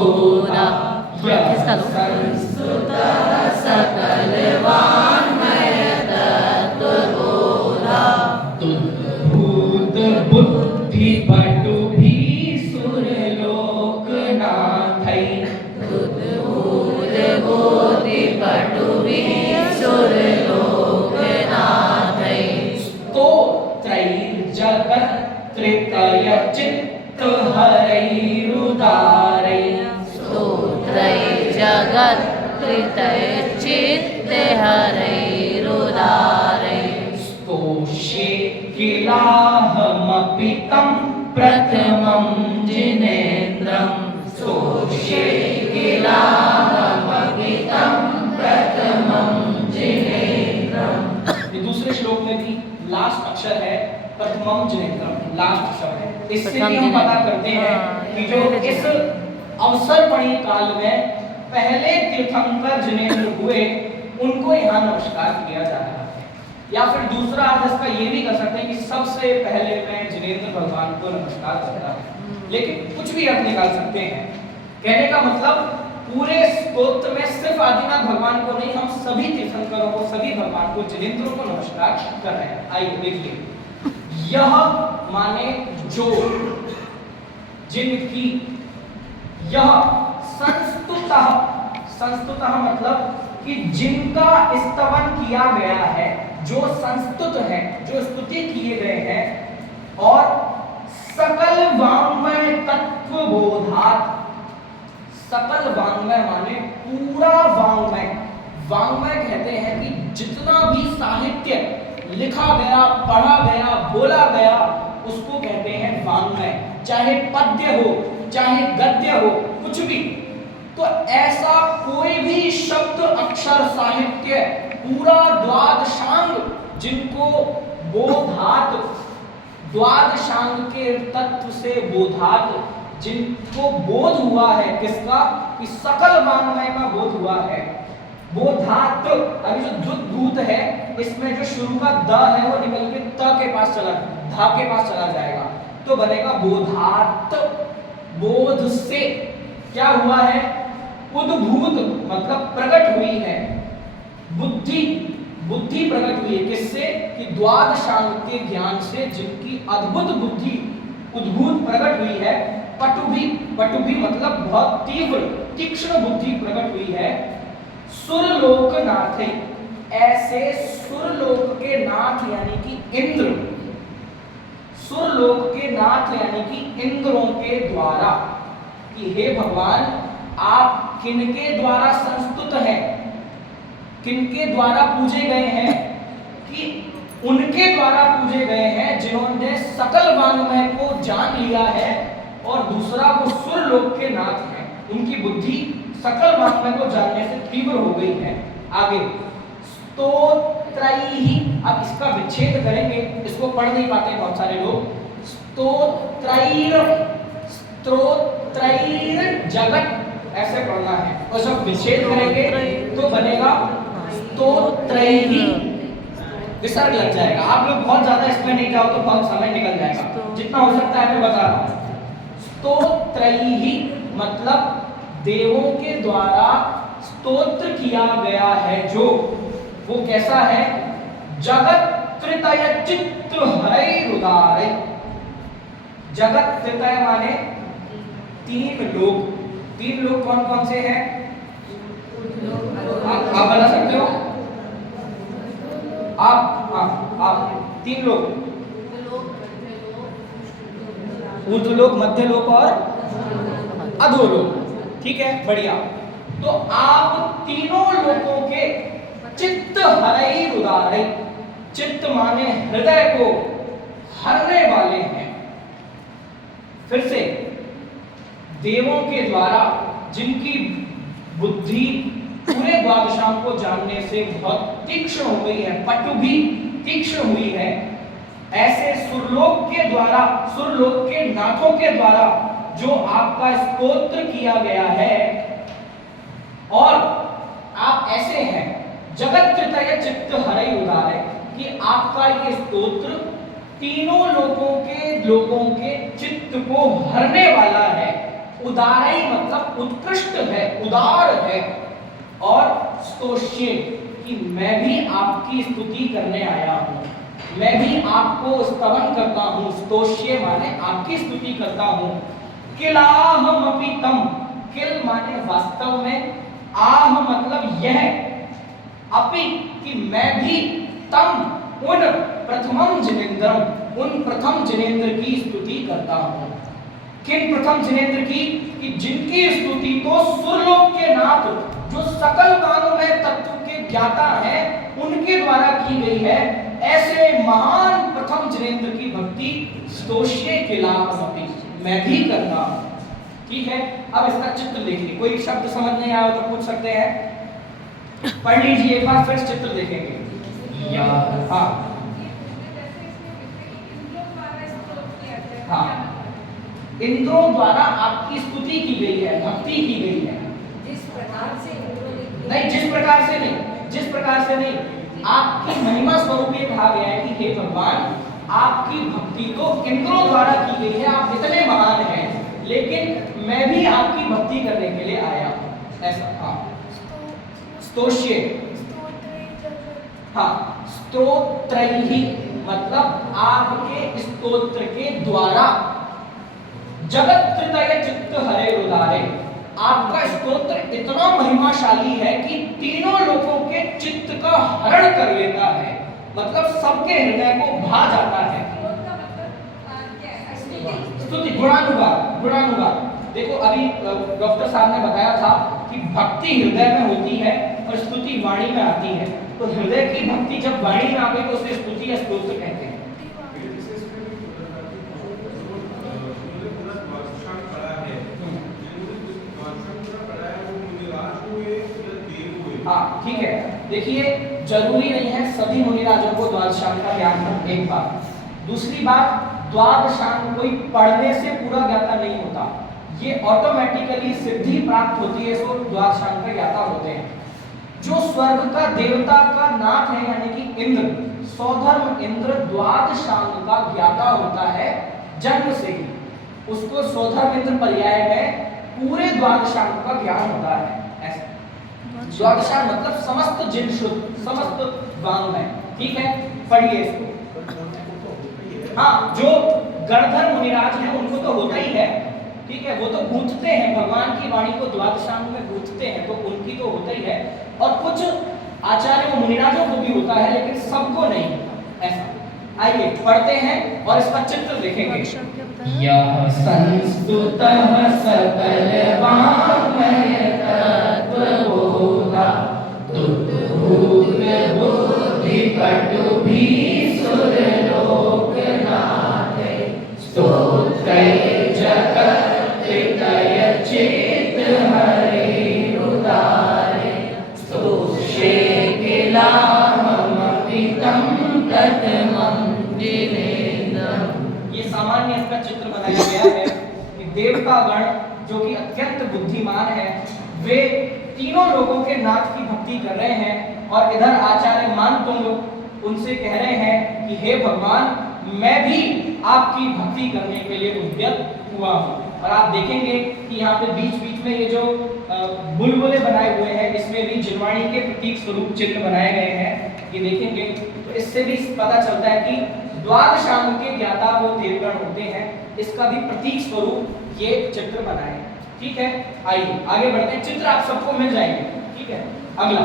बोधा। थोड़ा खिसका लो। सकल वाङ्मय तत्त्वबोधा। तुद्भूत बुद्धि पटु भी सुरलोकनाथै। तुद्भूत बुद्धि पटु भी सुरलोकनाथै। स्तोत्रैर्जगत्त्रितय चित्तहरैरुदारै। स्तोत्रैर्जगत्त्रितय चित्तहरैरुदारै। स्तोष्ये किलाहमपि तं प्रथमं जिनेन्द्रं। स्तोष्ये किलाहमपि तं प्रथमं जिनेन्द्रं। ये दूसरे श्लोक में भी लास्ट अक्षर है प्रथमम जिनेन्द्रम, लास्ट अक्षर है। इससे भी हम पता करते हैं कि जो इस अवसरपणी काल में पहले तीर्थंकर जिनेन्द्र हुए उनको यहाँ नमस्कार किया जा रहा है। या फिर दूसरा अर्थ इसका ये भी कर सकते हैं कि सबसे पहले मैं जिनेन्द्र भगवान को नमस्कार करता हूँ, लेकिन कुछ भी अर्थ निकाल सकते हैं। कहने का मतलब पूरे स्तोत्र में सिर्फ आदिनाथ भगवान को नहीं, हम सभी तीर्थंकरों को, सभी भगवान को, जिनेन्द्रों को नमस्कार कर रहे हैं। आइए देखिए, यह माने जो, जिनकी, यह संस्तुतः, संस्तुतः मतलब कि जिनका स्तवन किया गया है, जो संस्तुत है, जो स्तुति किए गए हैं, और सकल वाङ्मय तत्त्वबोधात्। सकल वाङ्मय माने पूरा वाङ्मय। वाङ्मय कहते हैं कि जितना भी साहित्य लिखा गया, पढ़ा गया, बोला गया, उसको कहते हैं वाङ्मय। चाहे पद्य हो, चाहे गद्य हो, कुछ भी। तो ऐसा कोई भी शब्द, अक्षर, साहित्य, पूरा द्वादशांग, जिनको बोधात, द्वादशांग के तत्व से बोधात, जिनको बोध हुआ है, किसका? कि सकल वाङ्मय का बोध हुआ है। बोधात, अभी जो द्युत है, इसमें जो शुरू का द है वो निकल के त के पास चला, धा के पास चला जाएगा, तो बनेगा बोधात। बोध से क्या हुआ है? उद्भूत मतलब प्रकट हुई है। बुद्धि, बुद्धि प्रकट हुई है किससे? कि द्वादशांग के ज्ञान से, जिनकी अद्भुत बुद्धि उद्भूत प्रकट हुई है। पटुभी, पटुभी मतलब बहुत तीव्र, तीक्ष्ण बुद्धि प्रकट हुई है। सुरलोकनाथै, ऐसे सुरलोक के नाथ यानी कि इंद्र, सुरलोक के नाथ यानी कि इंद्रों के द्वारा, कि हे भगवान आप किनके द्वारा संस्तुत हैं, किनके द्वारा पूजे गए हैं? कि उनके द्वारा पूजे गए हैं जिन्होंने सकल वाङ्मय को जान लिया है, और दूसरा वो सुरलोक के नाथ हैं, उनकी बुद्धि सकल वाङ्मय को जानने से तीव्र हो गई है। आगे स्तोत्रैहि, अब इसका विच्छेद करेंगे, इसको पढ़ नहीं पाते बहुत सारे लोग। स्तोत्रैर, स्तोत्रैर जगत ऐसे पढ़ना है, और जब विच्छेद करेंगे तो बनेगा स्तोत्रैहि, विसर्ग लग जाएगा। आप लोग बहुत ज्यादा इसमें नहीं जाओ तो बहुत समय निकल जाएगा, जितना हो सकता है मैं बता रहा हूं। स्तोत्रैहि मतलब देवों के द्वारा स्तोत्र किया गया है, जो वो कैसा है? जगत त्रितय चित्त हरैरुदारै। जगत त्रितय माने तीन लोक। तीन लोक कौन कौन से हैं? आप बता सकते हो? आप तीन लोक, ऊर्ध्वलोक, मध्यलोक और अधोलोक। ठीक है, बढ़िया। तो आप तीनों लोकों के चित्त हरैरुदारै, चित्त माने हृदय को हरने वाले हैं। फिर से, देवों के द्वारा जिनकी बुद्धि पूरे द्वादशांग को जानने से बहुत तीक्ष्ण हो गई है, पटु भी तीक्ष्ण हुई है, ऐसे सुरलोक के द्वारा, सुरलोक के नाथों के द्वारा जो आपका स्तोत्र किया गया है, और आप ऐसे हैं जगत त्रितय चित्त हरैरुदारै, कि आपका ये स्तोत्र तीनों लोगों के चित्त को हरने वाला है। उदारई मतलब उत्कृष्ट है, उदार है। और स्तोष्ये कि मैं भी आपकी स्तुति करने आया हूं, मैं भी आपको स्तवन करता हूं। स्तोष्ये माने आपकी स्तुति करता हूं। किलाहमपि तम, किल माने वास्तव में, आह मतलब यह, अपि कि मैं भी, तम उन, प्रथमम जिनेन्द्रम उन प्रथम जिनेन्द्र की स्तुति करता हूं। किन प्रथम जिनेन्द्र की? कि जिनकी स्तुति तो सुरलोक के नाथ, जो सकल मानवमय तत्व के ज्ञाता हैं, उनके द्वारा की गई है। ऐसे महान प्रथम जिनेन्द्र की भक्ति स्तोष्ये किलाहमपि, मैं भी करता हूं। ठीक है, अब इसका चित्र देखिए। कोई शब्द समझ नहीं आया तो पूछ सकते हैं, पढ़ लीजिए एक बार, फिर चित्र देखेंगे। या हाँ हाँ, इंद्रों द्वारा आपकी स्तुति की गई है, भक्ति की गई है। जिस प्रकार से नहीं, जिस प्रकार से नहीं, जिस प्रकार से नहीं, आपकी महिमा स्वरूप ये कहा गया है कि हे भगवान, आपकी भक्ति तो इंद्रों द्वारा की गई है, आप इतने महान हैं, लेकिन मैं भी आपकी भक्ति करने के लिए आया हूं। ऐसा। हाँ, स्तोष्ये, हाँ, स्तोत्रैहि मतलब आपके स्तोत्र के द्वारा। जगत त्रितय चित्त हरे उदारे, आपका स्तोत्र इतना महिमाशाली है कि तीनों लोगों के चित्त का हरण कर लेता है, मतलब सबके हृदय को भा जाता है। स्तुति गुणानुगार, गुणानुगार। देखो अभी डॉक्टर साहब ने बताया था कि भक्ति हृदय में होती है और स्तुति वाणी में आती है। तो हृदय की भक्ति जब वाणी में आ गई तो उसे स्तुति या स्तोत्र कहते हैं। हाँ ठीक है, देखिए जरूरी नहीं है सभी मुनिराजों को द्वादशांग का ज्ञान हो। एक बात, दूसरी बात, द्वादशांग कोई पढ़ने से पूरा ज्ञाता नहीं होता, ये ऑटोमेटिकली सिद्धि प्राप्त होती है, सो द्वादशांग का ज्ञाता होते हैं। जो स्वर्ग का देवता का नाथ है यानी कि इंद्र, सौधर्म इंद्र द्वादशांग का ज्ञाता होता है जन्म से ही, उसको सौधर्म इंद्र पर्याय में पूरे द्वादशांग का ज्ञान होता है। ऐसा द्वादशांग मतलब समस्त जिन शुद्ध, समस्त वांग्मय। ठीक है, पढ़िए इसको। हाँ, जो गणधर मुनिराज हैं उनको तो होता ही है, ठीक है, वो तो गूंथते हैं भगवान की वाणी को, द्वादशांग में गूंथते हैं, तो उनकी तो होता ही है। और कुछ आचार्य मुनिराजों को भी होता है, लेकिन सबको नहीं। ऐसा, आइए पढ़ते हैं और इसका चित्र देखेंगे। यह संस्तुतः सकल वाङ्मय तत्त्वबोधा, तुद्भूत बुद्धि पटुभिः सुरलोकनाथे, स्तोत्रै जगत् त्रितय चित्त हरे उदारे, स्तोष्ये किलाहमपि तं प्रथमं जिनेन्द्रम्। ये सामान्य इसका चित्र बनाया गया है कि देवता गण जो कि अत्यंत बुद्धिमान है, वे तीनों लोगों के नाथ की भक्ति कर रहे हैं, और इधर आचार्य मानतुंग उनसे कह रहे हैं कि हे भगवान, मैं भी आपकी भक्ति करने के लिए उद्यत हुआ हूँ। और आप देखेंगे कि यहाँ पे बीच बीच में ये जो बुलबुले बनाए हुए हैं, इसमें भी जिनवाणी के प्रतीक स्वरूप चिन्ह बनाए गए हैं, ये देखेंगे तो इससे भी पता चलता है कि द्वादशांग के ज्ञाता वो देवगण होते हैं, इसका भी प्रतीक स्वरूप ये चित्र बनाए। ठीक है, आइए आगे बढ़ते हैं। चित्र आप सबको मिल जाएंगे। ठीक है, अगला